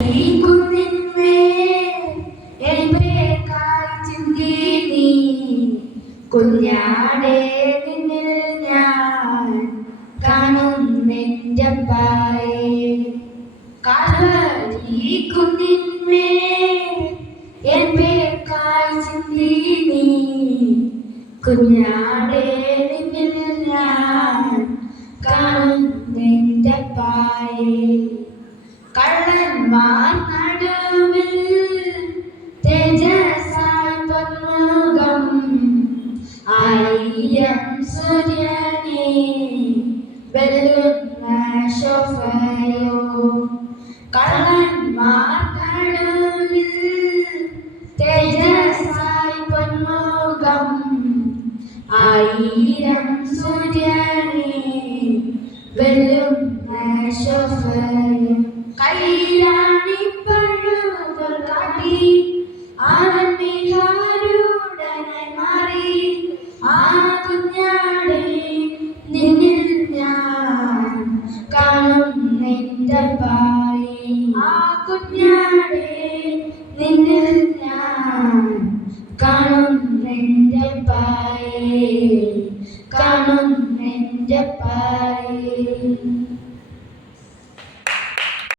ഈ കുന്നിന്മേൽ എൽബേക്കായി ചിന്തി നീ കുഞ്ഞാടേ നിന്നിൽ ഞാൻ കാണുന്നെൻ്റപ്പായേ കാൽവരി കുന്നിന്മേൽ എൽബേക്കായി ചിന്തി നീ കുഞ്ഞാടേ നിന്നിൽ ഞാൻ കാണുന്നെൻ്റപ്പായേ കള്ളന്മാർ നടുവിൽ തേജസ്സായി പൊന്മുഖം ആയിരം സൂര്യനെ വെല്ലുന്ന ശോഭയോ കള്ളന്മാർ നടുവിൽ തേജസ്സായി പൊന്മുഖം ആയിരം സൂര്യനെ വെല്ലുന്ന ശോഭയോ കൈരാണി പഴുതൽ കാട്ടി അവൻ വിഹാരൂഢനായി മാറി ആ കുഞ്ഞാടേ നിന്നിൽ ഞാൻ കാണുന്നെൻ്റപ്പായേ ആ കുഞ്ഞാടേ നിന്നിൽ ഞാൻ കാണുന്നെൻ്റപ്പായേ കാണുന്നെൻ്റപ്പായേ